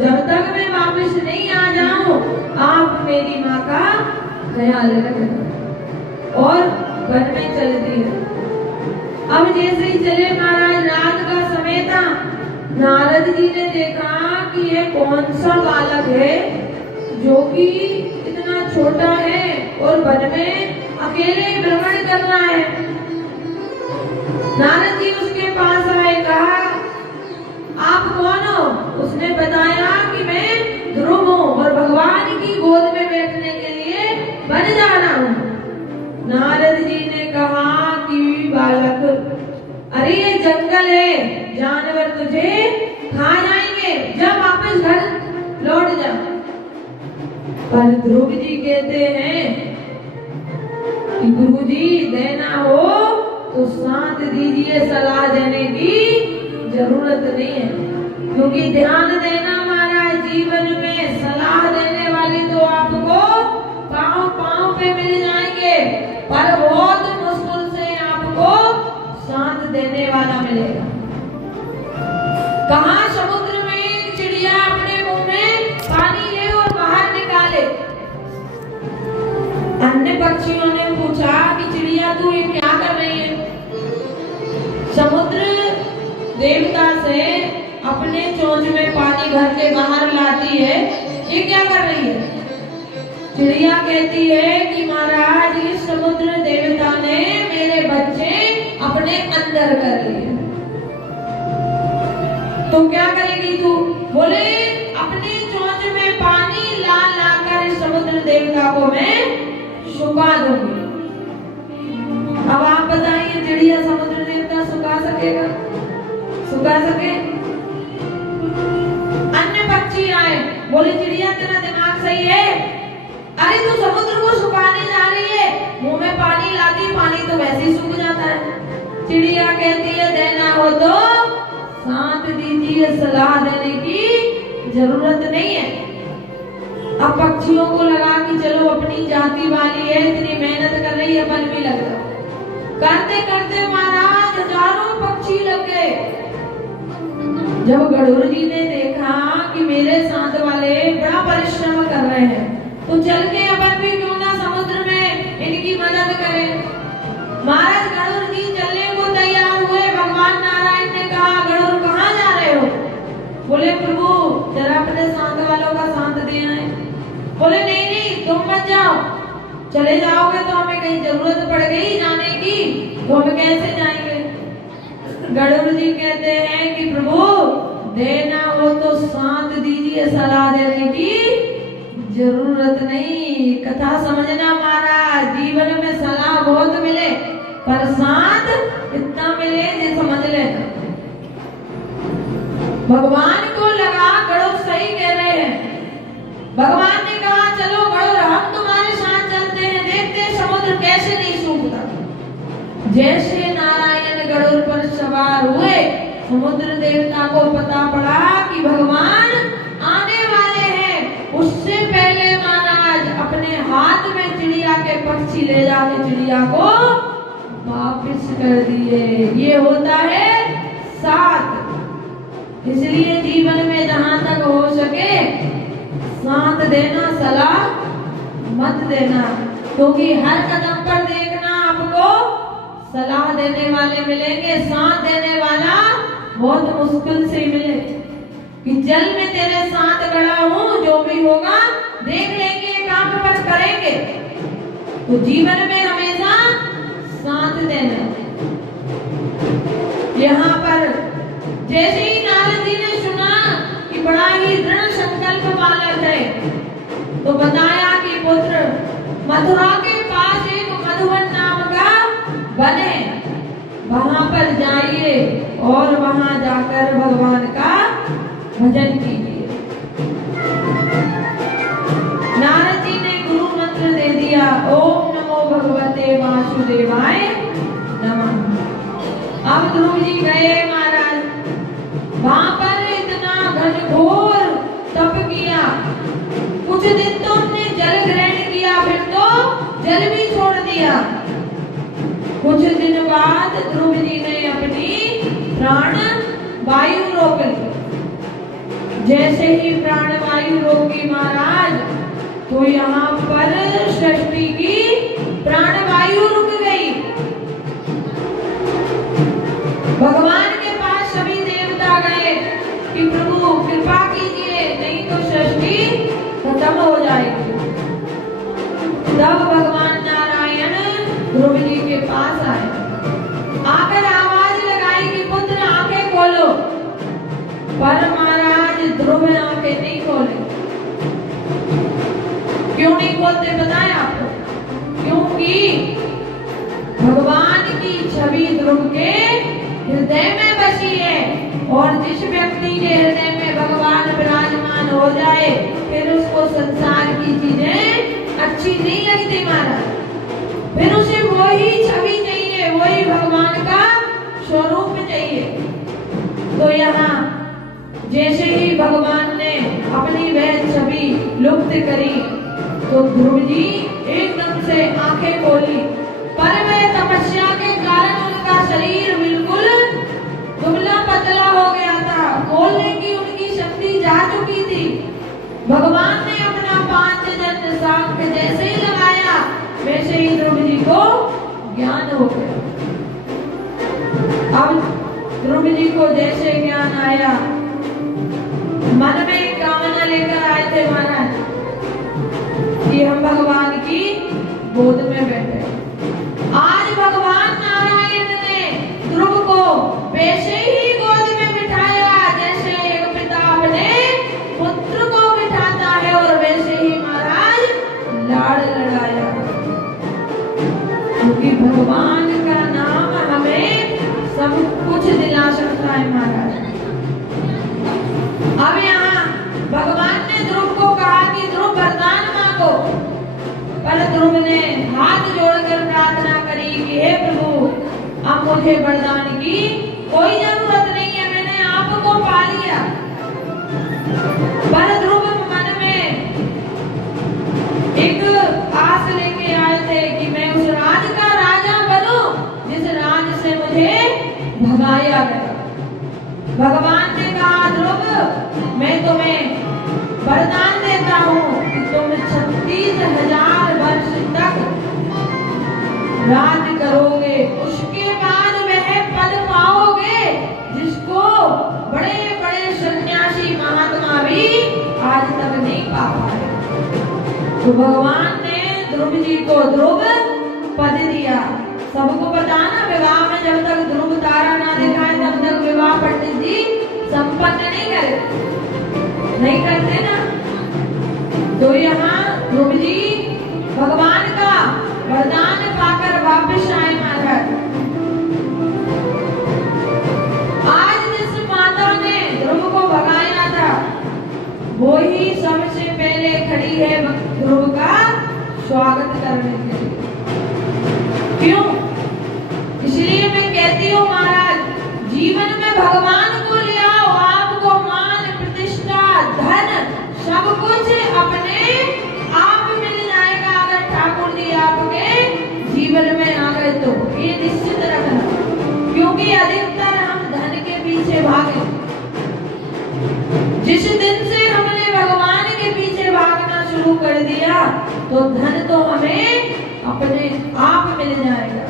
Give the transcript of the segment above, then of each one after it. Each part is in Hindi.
जब तक मैं वापस नहीं आ जाऊं आप मेरी माँ का ख्याल रखना। और वन में चलती है। अब जैसे ही चले महाराज, रात का समय था, नारद जी ने देखा कि ये कौन सा बालक है जो कि इतना छोटा है और वन में अकेले भ्रमण कर रहा है। नारद जी उसके पास आए, कहा आप कौन हो? उसने बताया कि मैं ध्रुव हूँ और भगवान की गोद में बैठने के लिए बन जा रहा हूँ। नारद जी ने कहा कि बालक, अरे ये जंगल है, जानवर तुझे खा जाएंगे, जब वापस घर लौट जा। पर ध्रुव जी कहते हैं कि गुरु जी देना हो तो साथ दीजिए, सलाह देने की जरूरत नहीं है। क्योंकि ध्यान देना महाराज, जीवन में सलाह देने वाली तो आपको पांव पांव पे मिल जाएंगे, पर बहुत मुश्किल से आपको साथ देने वाला मिलेगा। कहाँ समुद्र में एक चिड़िया अपने मुंह में पानी ले और बाहर निकाले। अन्य पक्षियों ने पूछा कि चिड़िया तू ये क्या कर रही है? समुद्र देवता से अपने चोंच में पानी भर के बाहर लाती है, ये क्या कर रही है? चिड़िया कहती है कि महाराज इस समुद्र देवता ने मेरे बच्चे अपने अंदर कर लिए। तो क्या करेगी तू? बोले अपनी चोंच में पानी ला लाकर इस समुद्र देवता को मैं सुखा दूंगी। अब आप बताइए, चिड़िया समुद्र देवता सुखा सकेगा? सुखा सके? अन्य पक्षी आए, बोले चिड़िया तेरा दिमाग सही है? अरे तू समुद्र को सुखाने जा रही है, मुंह में पानी लाती, पानी तो वैसे ही सूख जाता है। चिड़िया कहती है देना हो तो साथ दीजिए, सलाह देने की जरूरत नहीं है। अब पक्षियों को लगा कि चलो अपनी जाति वाली है, इतनी मेहनत कर रही है, अपन भी लग रहा। करते करते महाराज हजारों पक्षी लग गए। जब गरुड़ जी ने देखा कि मेरे साथ वाले बड़ा परिश्रम कर रहे हैं, तो चल के अपन भी क्यों ना समुद्र में इनकी मदद करें। महाराज गरुड़ जी चलने को तैयार हुए। भगवान नारायण ने कहा गरुड़ कहाँ जा रहे हो? बोले प्रभु जरा अपने साथ वालों का साथ दे आए। बोले नहीं नहीं तुम मत जाओ, चले जाओगे तो हमें कहीं जरूरत पड़ गई जाने की, तो हम कैसे जाएंगे? गरुड़ जी कहते हैं कि प्रभु देना हो तो साथ दीजिए, सलाह देने की जरूरत नहीं। कथा समझना महाराज, जीवन में सलाह बहुत मिले पर साथ इतना मिले जे समझ लेना। भगवान को लगा गरुड़ सही कह रहे हैं। भगवान ने कहा चलो गरुड़ हम तुम्हारे साथ चलते हैं, देखते हैं समुद्र कैसे नहीं सूखता। जैसे नारायण गरुड़ पर सवार हुए, समुद्र देवता को पता पड़ा कि भगवान आने वाले हैं। उससे पहले महाराज अपने हाथ में चिड़िया के पक्षी ले जाके चिड़िया को वापस कर दिए। ये होता है साथ। इसलिए जीवन में जहां तक हो सके साथ देना, सलाह मत देना, क्योंकि हर कदम पर देखना आपको सलाह देने वाले मिलेंगे, साथ देने वाला बहुत मुश्किल से मिले। कि जल में तेरे साथ खड़ा हूं, जो भी होगा देख लेंगे, काम पर करेंगे। तो जीवन में हमेशा साथ देना। यहाँ पर जैसे ही नारद जी ने सुना कि बड़ा ही दृढ़ संकल्प बालक है, तो बताया कि पुत्र मथुरा के पास एक मधुवन नाम का वन है, वहां पर जाइए और वहां जाकर भगवान का भजन कीजिए। नारद जी ने गुरु मंत्र दे दिया, ओम नमो भगवते वासुदेवाय नमः। अब ध्रुव जी गए महाराज, वहां पर इतना घनघोर तप किया। कुछ दिन तो उन्होंने जल ग्रहण किया, फिर तो जल भी छोड़ दिया। कुछ दिन बाद ध्रुव जी ने अपनी प्राण वायु रोक ली। जैसे ही प्राणवायु रोकी महाराज, तो यहाँ पर सृष्टि की प्राणवायु रुक गई। भगवान के पास सभी देवता गए कि प्रभु कृपा कीजिए, नहीं तो सृष्टि खत्म हो जाएगी। तब भगवान नारायण ध्रुव जी के पास आए, आकर आवाज लगाई कि पुत्र आंखें खोलो। पर महाराज ध्रुव आंखें नहीं खोले। क्यों नहीं खोलते बताएं आपको? क्योंकि भगवान की छवि ध्रुव के हृदय में बसी है, और जिस व्यक्ति के हृदय में भगवान विराजमान हो जाए फिर उसको संसार की चीजें अच्छी नहीं लगती महाराज। फिर उसे वही छवि चाहिए, वही भगवान का स्वरूप चाहिए। तो यहाँ जैसे ही भगवान ने अपनी वह छवि लुप्त करी तो ध्रुव जी एकदम से आंखें खोली, पर वह तपस्या के कारण उनका शरीर बिल्कुल दुबला पतला हो गया था, खोलने की उनकी शक्ति जा चुकी थी। भगवान ने अपना पांचजन्य शांख जैसे ही लगाया, वैसे ही ध्रुव जी को ज्ञान हो गया। अब ध्रुव जी को जैसे ज्ञान आया, मन में एक कामना लेकर आए थे महाराज कि हम भगवान की गोद में बैठे। आज भगवान नारायण ने ध्रुव को वैसे ही गोद में बिठाया जैसे एक पिता अपने पुत्र को बिठाता है, और वैसे ही महाराज लाड़ लड़ाया। क्योंकि भगवान का नाम हमें सब कुछ दिला सकता है महाराज। अब यहाँ भगवान ने ध्रुव को कहा कि ध्रुव वरदान मांगो, पर ध्रुव ने हाथ जोड़कर प्रार्थना करी कि हे प्रभु, अब मुझे वरदान की कोई जरूरत नहीं है, मैंने आपको पा लिया। पर ध्रुव मन में एक आस लेके आए थे कि मैं उस राज का राजा बनूं जिस राज से मुझे भगाया गया। भगवान ने कहा ध्रुव, मैं तुम्हें वरदान देता हूँ कि तुम 36,000 वर्ष तक राज करोगे, उसके बाद वह पद पाओगे जिसको बड़े बड़े सन्यासी महात्मा भी आज तक नहीं पा पाए। तो भगवान ने ध्रुव जी को ध्रुव पद दिया। सबको पता ना, विवाह में जब तक ध्रुव तारा ना दिखाए तब तक विवाह पंडित जी संपन्न नहीं करते ना। तो यहाँ ध्रुव जी भगवान का वरदान पाकर वापस आए महाराज। आज जिस माता ने ध्रुव को भगाया था वो ही सबसे पहले खड़ी है ध्रुव का स्वागत करने के लिए। क्यों? इसलिए मैं कहती हूँ महाराज, जीवन में भगवान को ले आओ, आपको मान प्रतिष्ठा धन सब कुछ अपने आप मिल जाएगा अगर ठाकुर जी आपके जीवन में आ गए तो। ये निश्चित रखना, क्योंकि अधिकतर हम धन के पीछे भागे। जिस दिन से हमने भगवान के पीछे भागना शुरू कर दिया तो धन तो हमें अपने आप मिल जाएगा।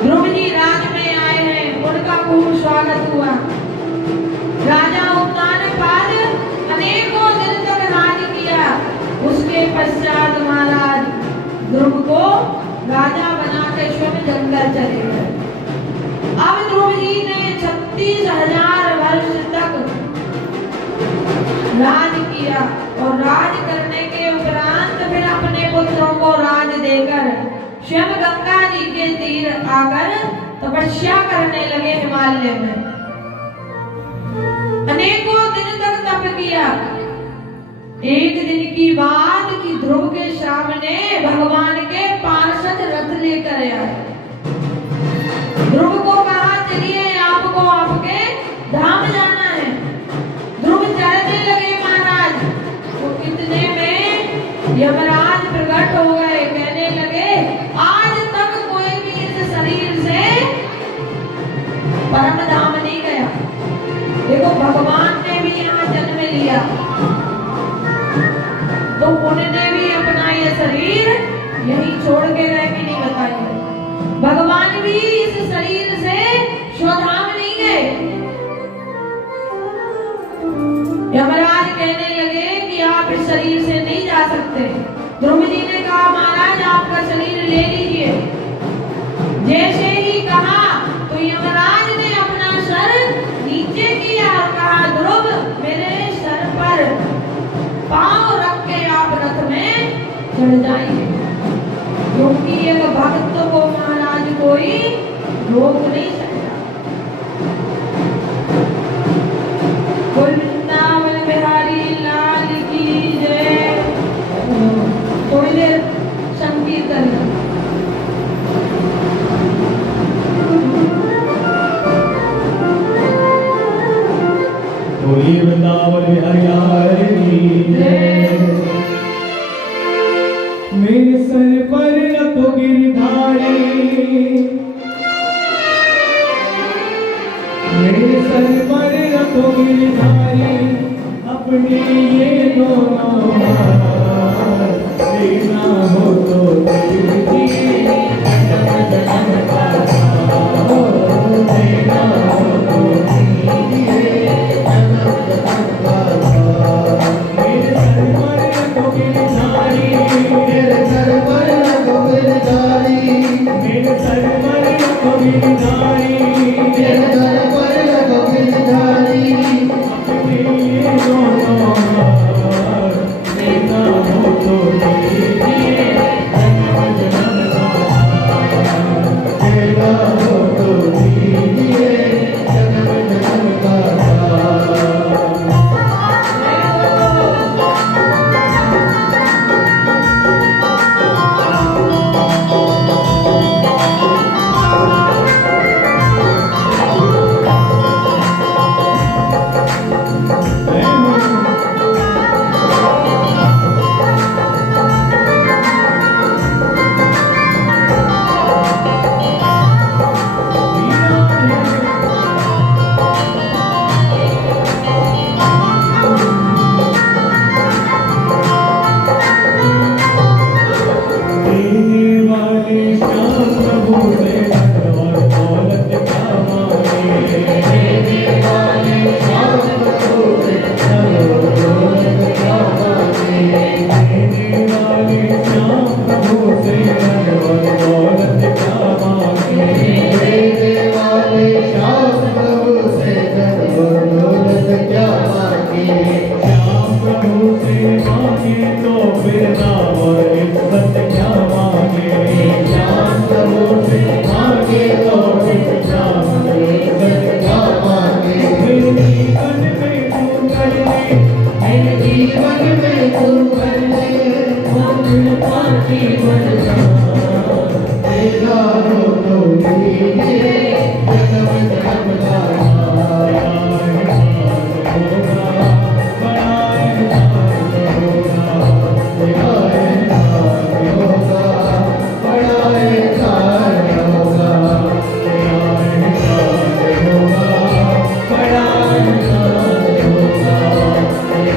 ध्रुव जी राज में आए हैं, उनका खूब स्वागत हुआ। राजा उत्तानपाद अनेकों दिन तक राज किया। उसके पश्चात महाराज ध्रुव को राजा बना के स्वयं जंगल चले गए। अब ध्रुव जी ने 36,000 वर्ष तक राज किया, और राज करने के उपरांत फिर अपने पुत्रों को राज देकर स्वयं गंगा जी के तीर आकर तपस्या करने लगे हिमालय में। अनेकों दिन तक तप किया। एक दिन की बात कि ध्रुव के सामने भगवान के पार्षद रथ लेकर आए। ध्रुव को कहा चलिए आपको आपके धाम जाना है। ध्रुव चलने लगे महाराज, तो इतने में यमराज प्रकट हो गए। कहने लगे आज तक कोई भी इस शरीर से परम धाम नहीं गया। देखो भगवान आप इस शरीर से नहीं जा सकते। ध्रुव जी ने कहा महाराज आपका शरीर ले लीजिए। जैसे ही कहा तो यमराज ने अपना सर नीचे किया और कहा ध्रुव मेरे सर पर पांव रख के आप रथ में चढ़ जाइए, क्योंकि एक भक्त को महाराज कोई रोक नहीं सकता। वृंदावन बिहारी लाल की जय। थोड़ी देर संकीर्तन। बोलिए वृंदावन बिहारी लाल की जय। मेरे सर पर रखो गिरधारी, मेरे सर पर रखो गिरधारी, अपने ये दोनों हाथ लेना हो तो दीजिए, जन्म का भाव लेना हो तो दीजिए, जन्म का भाव। मेरे सर पर रखो गिरधारी, मेरे सर पर रखो गिरधारी, मेरे सर पर रखो गिरधारी, मेरे सर पर रखो गिरधारी, अपने ये दोनों हाथ लेना हो तो दीजिए, जन्म का भाव लेना हो तो दीजिए, जन्म का भाव।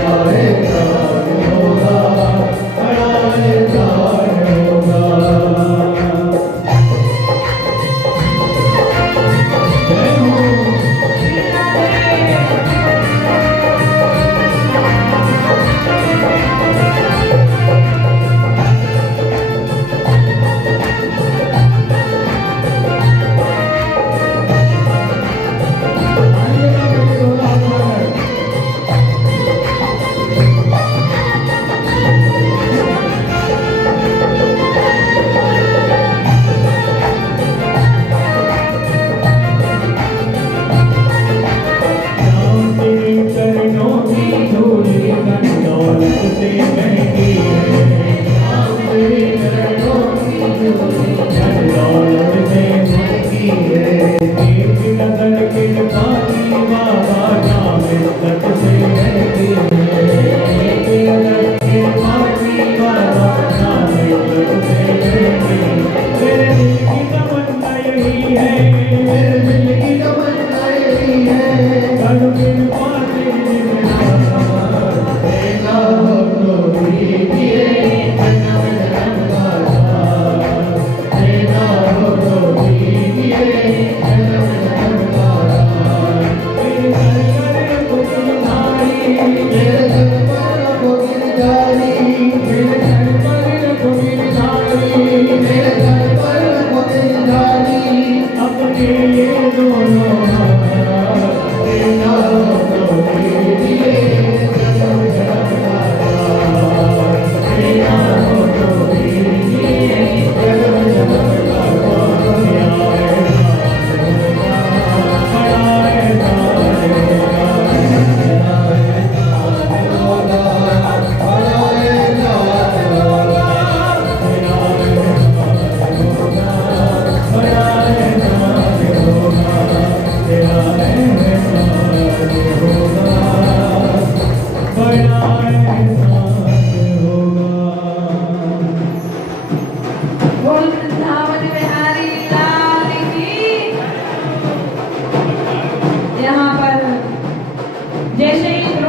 Hare Krishna जैसे ही